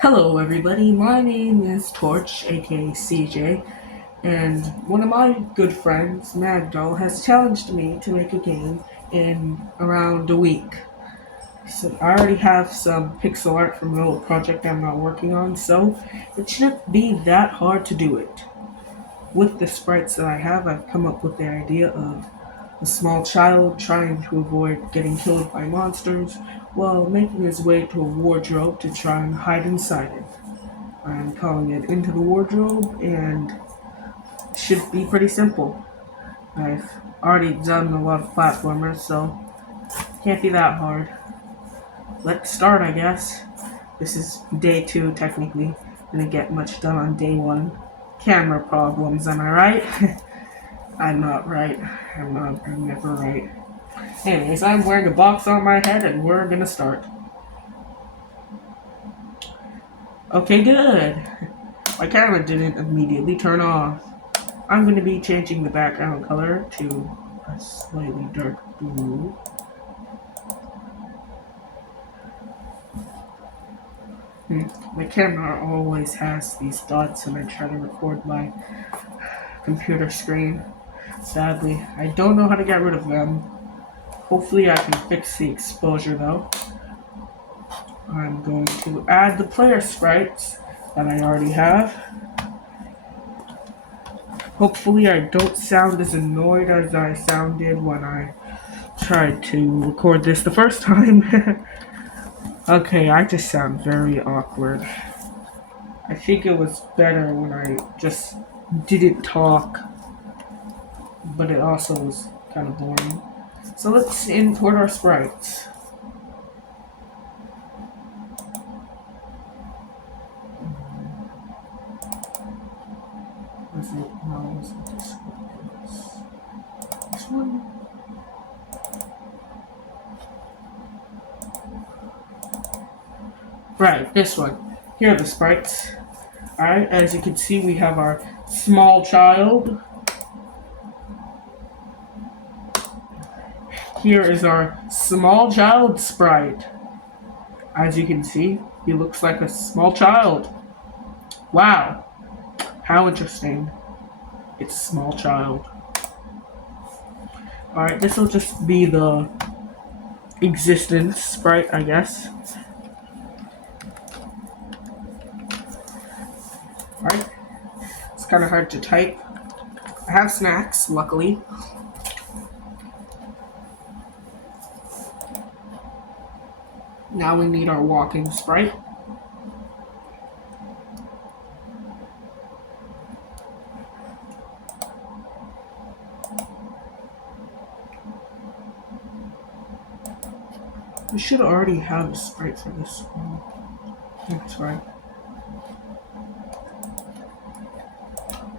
Hello everybody, my name is Torch, aka CJ, and one of my good friends, Magdal, has challenged me to make a game in around a week. So I already have some pixel art from an old project I'm not working on, so it shouldn't be that hard to do it. With the sprites that I have, I've come up with the idea of a small child trying to avoid getting killed by monsters while making his way to a wardrobe to try and hide inside it. I'm calling it Into the Wardrobe, and it should be pretty simple. I've already done a lot of platformers, so can't be that hard. Let's start, I guess. This is day 2, technically. Didn't get much done on day 1. Camera problems, am I right? I'm not right. I'm never right. Anyways, I'm wearing a box on my head, and we're gonna start. Okay, good. My camera didn't immediately turn off. I'm going to be changing the background color to a slightly dark blue. My camera always has these dots when I try to record my computer screen. Sadly, I don't know how to get rid of them. Hopefully I can fix the exposure though. I'm going to add the player sprites that I already have. Hopefully I don't sound as annoyed as I sounded when I tried to record this the first time. Okay, I just sound very awkward. I think it was better when I just didn't talk, but it also was kind of boring. So let's import our sprites. Was it? No, was it this one? This one? Right, this one. Here are the sprites. Alright, as you can see, we have our small child. Here is our small child sprite. As you can see, he looks like a small child. Wow, how interesting. It's a small child. Alright, this will just be the existence sprite, I guess. Alright, it's kind of hard to type. I have snacks, luckily. Now we need our walking sprite. We should already have a sprite for this one. That's right.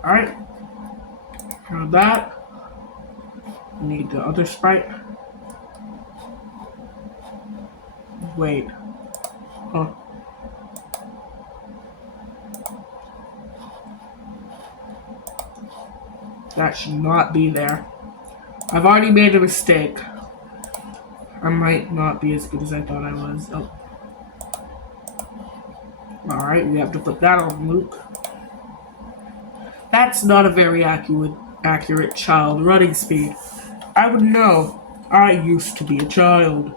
Alright. Now that. We need the other sprite. Wait. Huh. That should not be there. I've already made a mistake. I might not be as good as I thought I was. Oh. Alright, we have to put that on Luke. That's not a very accurate child running speed. I would know. I used to be a child.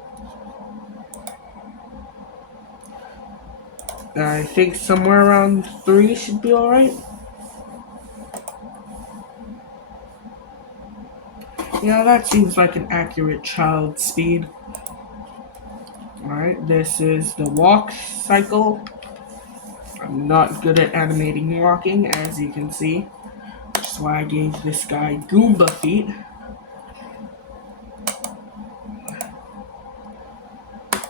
I think somewhere around 3 should be alright. Yeah, that seems like an accurate child speed. Alright, this is the walk cycle. I'm not good at animating walking, as you can see. Which is why I gave this guy Goomba feet.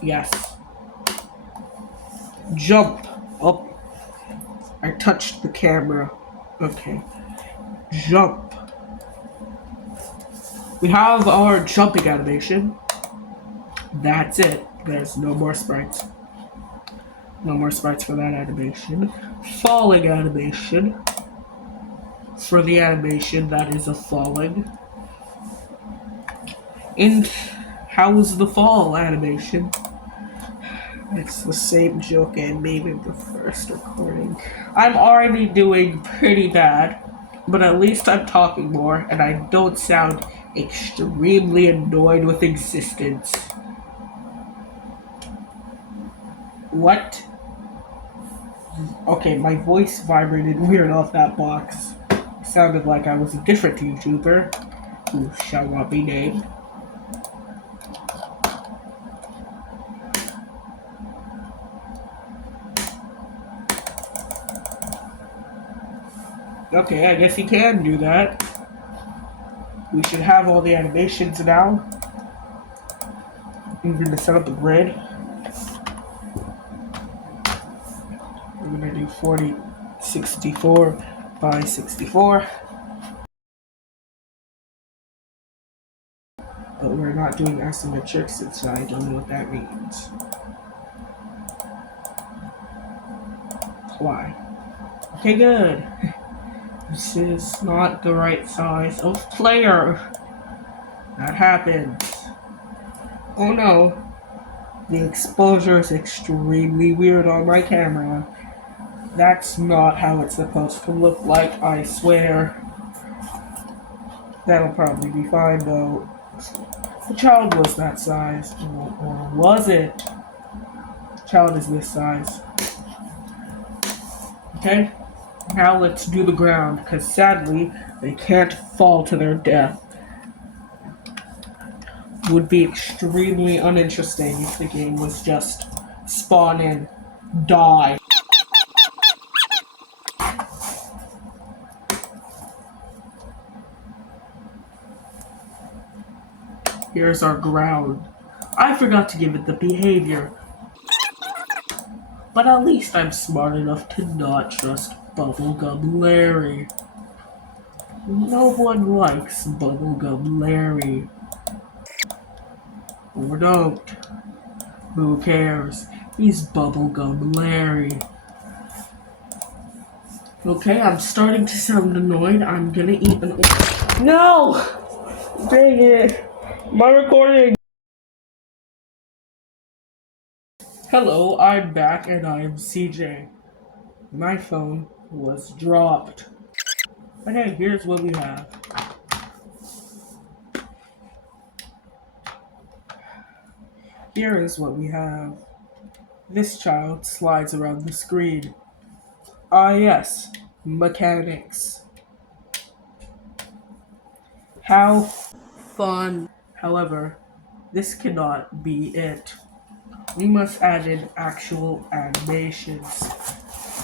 Yes. Jump. Oh. I touched the camera. Okay. Jump. We have our jumping animation. That's it. There's no more sprites. No more sprites for that animation. Falling animation. For the animation that is a falling. And how is the fall animation? It's the same joke I made in the first recording. I'm already doing pretty bad, but at least I'm talking more and I don't sound extremely annoyed with existence. What? Okay, my voice vibrated weird off that box. It sounded like I was a different YouTuber, who shall not be named. Okay, I guess you can do that. We should have all the animations now. I'm going to set up a grid. We're going to do 40, 64 by 64. But we're not doing asymmetric since I don't know what that means. Apply. Okay, good. This is not the right size of player. That happens. Oh no. The exposure is extremely weird on my camera. That's not how it's supposed to look like, I swear. That'll probably be fine though. The child was that size. Or was it? The child is this size. Okay? Now let's do the ground, because sadly, they can't fall to their death. Would be extremely uninteresting if the game was just spawn in, die. Here's our ground. I forgot to give it the behavior. But at least I'm smart enough to not trust Bubblegum Larry. No one likes Bubblegum Larry. Or don't. Who cares? He's Bubblegum Larry. Okay, I'm starting to sound annoyed. I'm gonna eat an... No! Dang it! My recording! Hello, I'm back and I'm CJ. My phone was dropped. But hey, here's what we have. Here is what we have. This child slides around the screen. Ah yes, mechanics. How fun. However, this cannot be it. We must add in actual animations.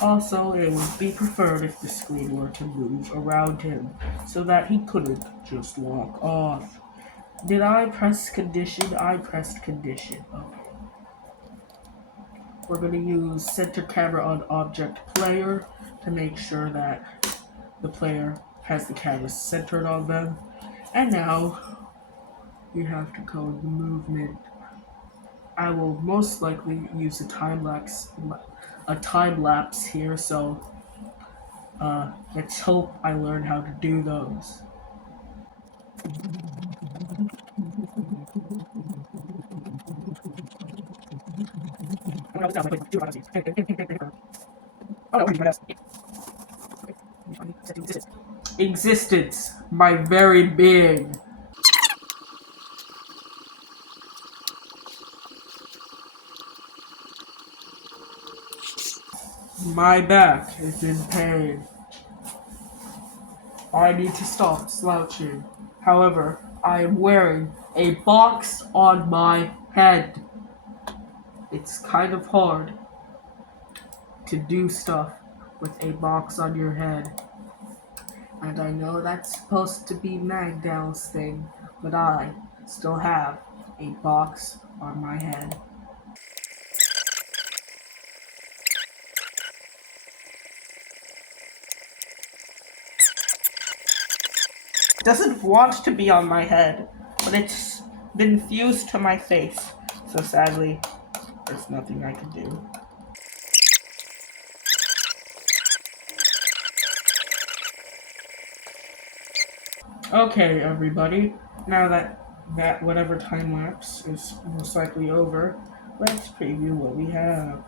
Also, it would be preferred if the screen were to move around him, so that he couldn't just walk off. Did I press condition? I pressed condition. Okay. We're going to use center camera on object player to make sure that the player has the camera centered on them. And now, we have to code the movement. I will most likely use a time lapse here, so let's hope I learn how to do those. Existence, my very being. My back is in pain. I need to stop slouching. However, I am wearing a box on my head. It's kind of hard to do stuff with a box on your head. And I know that's supposed to be Magdal's thing, but I still have a box on my head. It doesn't want to be on my head, but it's been fused to my face, so sadly, there's nothing I can do. Okay, everybody, now that whatever time lapse is most likely over, Let's preview what we have.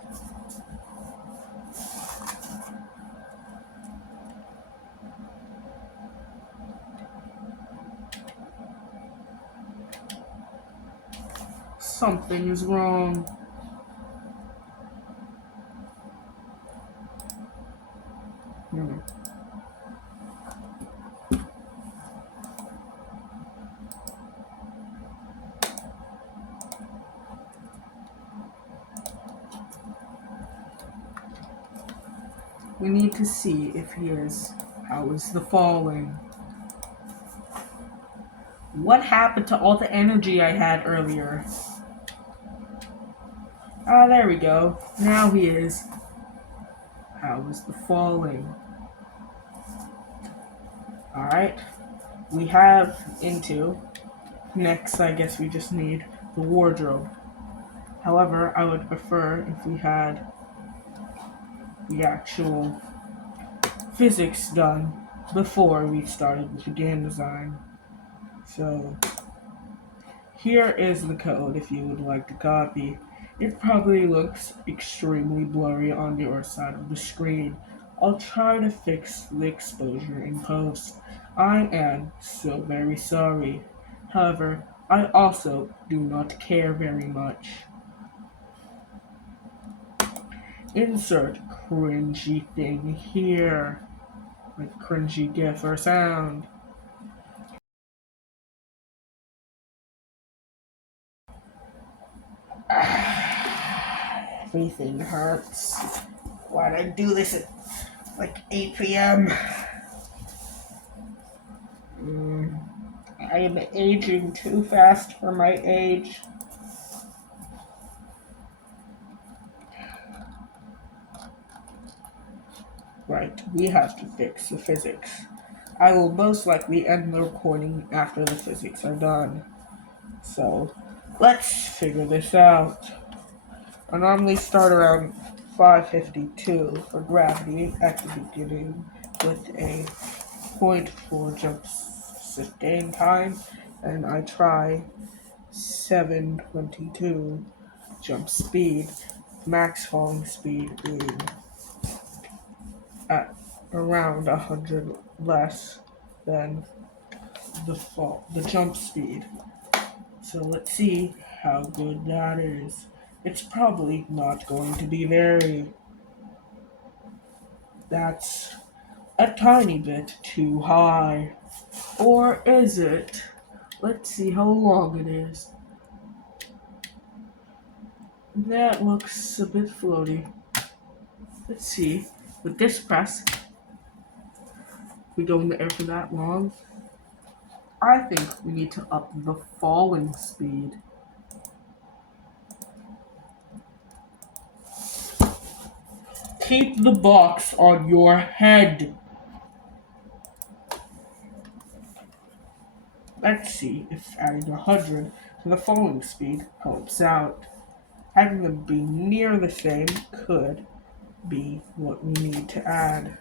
Something is wrong. We need to see if he is. How is the falling? What happened to all the energy I had earlier? Ah, there we go. Now he is. How is the falling? Alright. We have into. Next, I guess we just need the wardrobe. However, I would prefer if we had the actual physics done before we started with the game design. So, here is the code if you would like to copy. It probably looks extremely blurry on your side of the screen. I'll try to fix the exposure in post. I am so very sorry. However, I also do not care very much. Insert cringy thing here. Like cringy gif or sound. Everything hurts. Why'd I do this at like 8 p.m.? I am aging too fast for my age. Right, we have to fix the physics. I will most likely end the recording after the physics are done. So, let's figure this out. I normally start around 5:52 for gravity at the beginning with a 0.4 jump sustain time, and I try 7:22 jump speed, max falling speed being at around 100 less than the jump speed. So let's see how good that is. It's probably not going to be very. That's a tiny bit too high. Or is it? Let's see how long it is. That looks a bit floaty. Let's see. With this press, we go in the air for that long. I think we need to up the falling speed. Keep the box on your head. Let's see if adding 100 to the falling speed helps out. Having them be near the same could be what we need to add.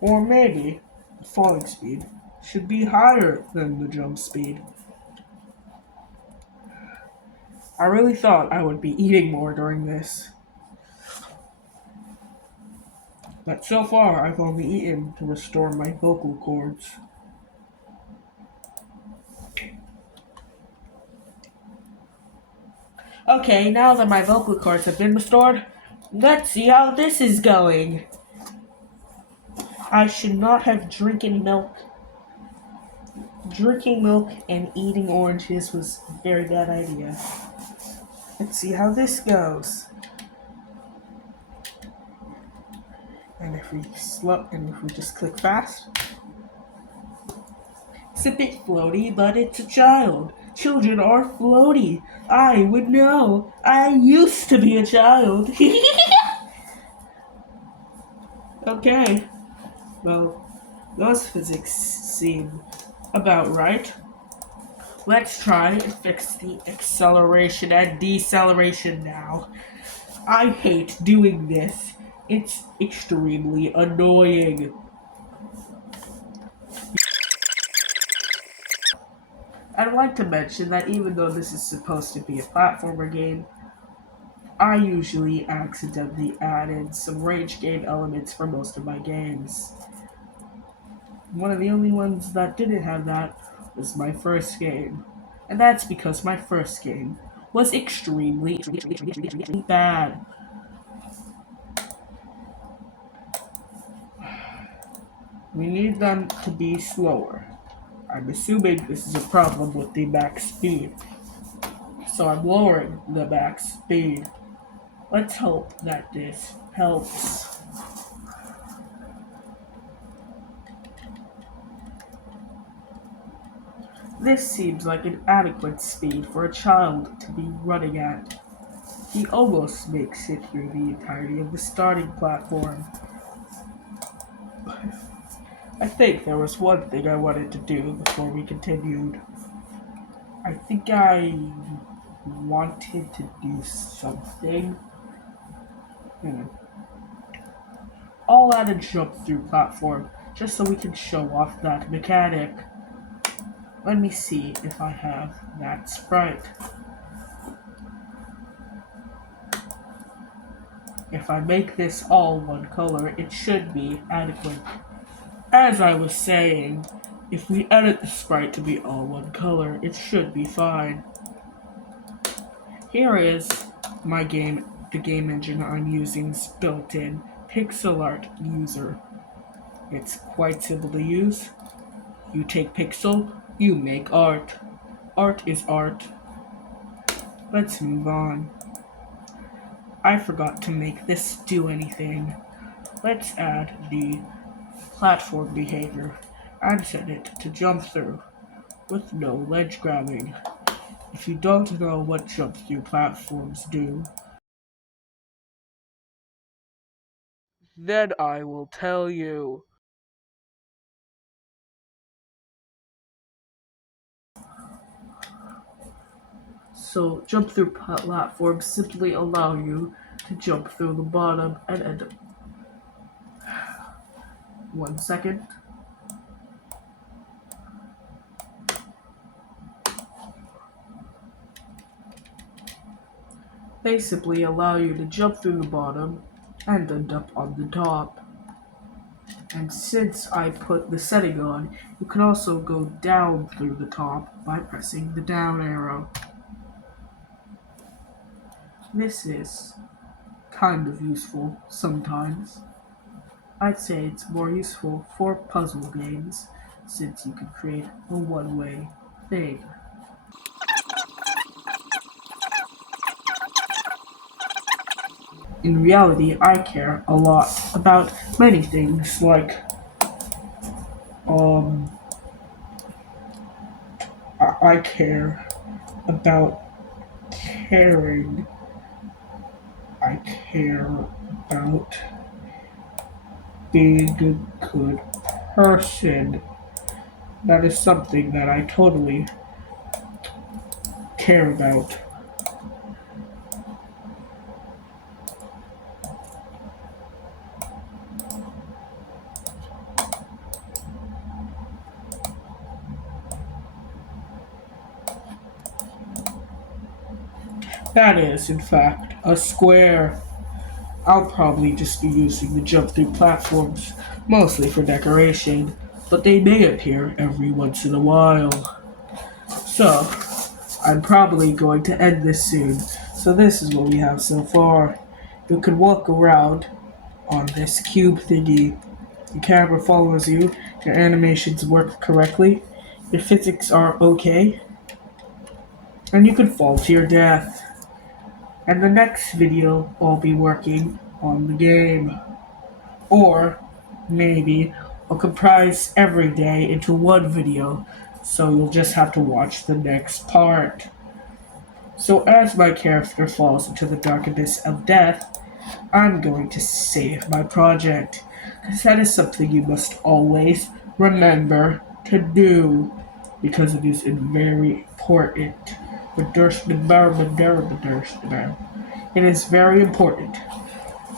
Or maybe the falling speed should be higher than the jump speed. I really thought I would be eating more during this. But so far, I've only eaten to restore my vocal cords. Okay, now that my vocal cords have been restored, let's see how this is going. I should not have drinking milk. Drinking milk and eating oranges was a very bad idea. Let's see how this goes. And if we just click fast. It's a bit floaty, but it's a child. Children are floaty. I would know. I used to be a child. Okay. Well, those physics seem about right. Let's try and fix the acceleration and deceleration now. I hate doing this. It's extremely annoying. I'd like to mention that even though this is supposed to be a platformer game, I usually accidentally added some rage game elements for most of my games. One of the only ones that didn't have that was my first game. And that's because my first game was extremely bad. We need them to be slower. I'm assuming this is a problem with the max speed, so I'm lowering the max speed. Let's hope that this helps. This seems like an adequate speed for a child to be running at. He almost makes it through the entirety of the starting platform. I think there was one thing I wanted to do before we continued. I think I wanted to do something. I'll add a jump through platform just so we can show off that mechanic. Let me see if I have that sprite. If I make this all one color, it should be adequate. As I was saying, if we edit the sprite to be all one color, it should be fine. Here is my game, the game engine I'm using's built-in pixel art user. It's quite simple to use. You take pixel, you make art. Art is art. Let's move on. I forgot to make this do anything. Let's add the platform behavior and set it to jump through with no ledge grabbing. If you don't know what jump through platforms do, then I will tell you. So jump through platforms simply allow you to jump through the bottom and end up. 1 second. They simply allow you to jump through the bottom and end up on the top. And since I put the setting on, you can also go down through the top by pressing the down arrow. This is kind of useful sometimes. I'd say it's more useful for puzzle games, since you can create a one-way thing. In reality, I care a lot about many things, like, I care about caring. I care about being a good person. That is something that I totally care about. That is, in fact, a square. I'll probably just be using the jump through platforms, mostly for decoration, but they may appear every once in a while. So, I'm probably going to end this soon. So this is what we have so far. You can walk around on this cube thingy. The camera follows you, your animations work correctly, your physics are okay, and you can fall to your death. And the next video I'll be working on the game. Or maybe I'll comprise every day into one video, so you'll just have to watch the next part. So as my character falls into the darkness of death, I'm going to save my project, because that is something you must always remember to do, because it is very important. It is very important.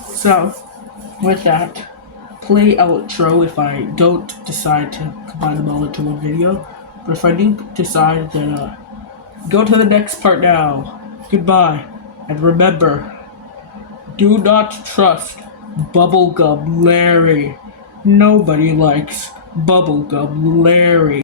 So, with that, play outro if I don't decide to combine them all into one video, But if I didn't decide, then go to the next part now. Goodbye. And remember, do not trust Bubblegum Larry. Nobody likes Bubblegum Larry.